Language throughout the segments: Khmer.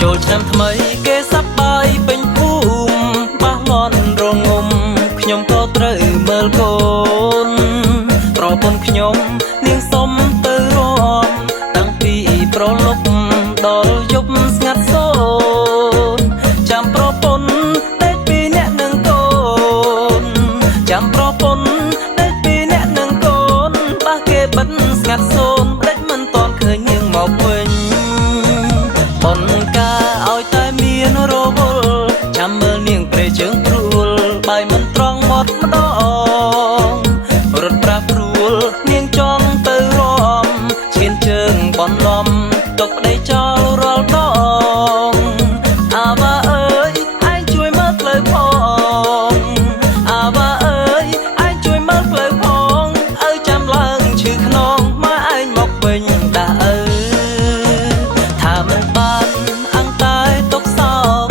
ចូលឆ្នាំថ្មីគេសប្បាយពេញភូមិបះលន់រងំខ្ញុំក៏ត្រូវមើលកូនប្រពន្ធខ្ញុំនាងសុំទៅរួមតាំងពីប្រលប់ដល់យប់ស្ងាត់សូនចាំប្រពន្ធតែពីអ្នកនឹងកូនចាំប្រពន្ធតែពីអ្នកនឹងកូនបះគេបិទស្ងាត់សូនផ្ដេចមិនតន់ឃើញនាងមកវិញបនកាឲ្យតែមានរវល់ចាំមើលនាងព្រៃជើងព្រួលបាយមិនត្រង់មាត់ម្ដងរត់ប្រាព្រួលនាងចង់ទៅរំឈានជើងបនលំទុកប្តីចោលរាល់ដងអាវ៉ាអើយឯងជួយមើលផ្លូវផងអាវ៉ាអើយឯងជួយមើលផ្លូវផងឪចាំឡើងឈឺខ្នងមកឯងមកវិញដាអើថាមិនបានអង្តែទុកសោក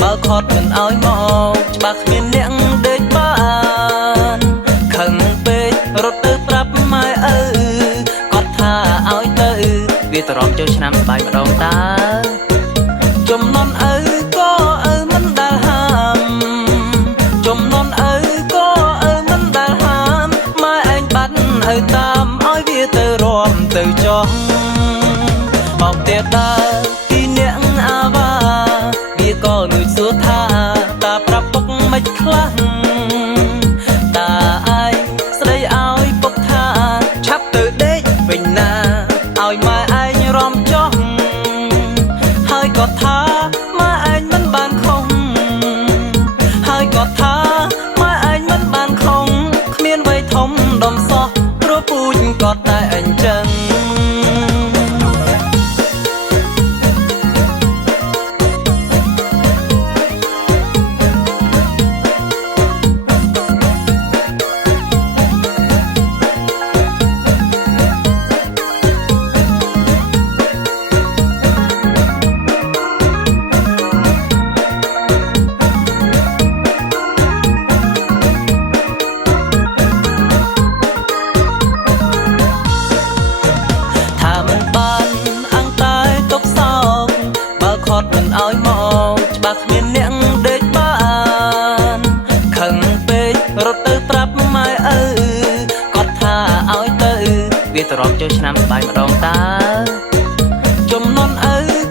បើខត់មិនឲ្យមកច្បាស់គ្មានអ្នកដេកបានខឹងពេករត់ទៅប្រាប់ម៉ែឪគាត់ថាឲ្យទៅវាទៅរំចូលឆ្នាំស្បាយម្ដងតើចំណន់ឪក៏ឪមិនដែលហាមចំណន់ឪក៏ឪមិនដែលហាមម៉ែឯងបាត់ឪតាមឲ្យវាទៅរំទៅចោះបោកទៀតដើរពីអ្នកអាវ៉ាវាក៏លួចសួរថាតាប្រាប់ពុកមិនខ្លះតាឯងស្ដីឲ្យពុកថាឆាប់ទៅដេកវិញណាឲ្យម៉ែឯងរំចោះហើយក៏ថាម៉ែឯងមិនបានខុសហើយក៏ថាម៉ែឯងមិនបានខុសគ្មានអ្វីធំដុំសោះព្រោះពូជក៏តែអញ្ចឹងមិនឲ្យមកច្បាស់គ្មានអ្នកដេកបានខឹងពេករត់ទៅប្រាប់ម៉ែឪគាត់ថាឲ្យទៅវាទៅរំចូលឆ្នាំស្បាយម្ដងតើចំណន់ឪ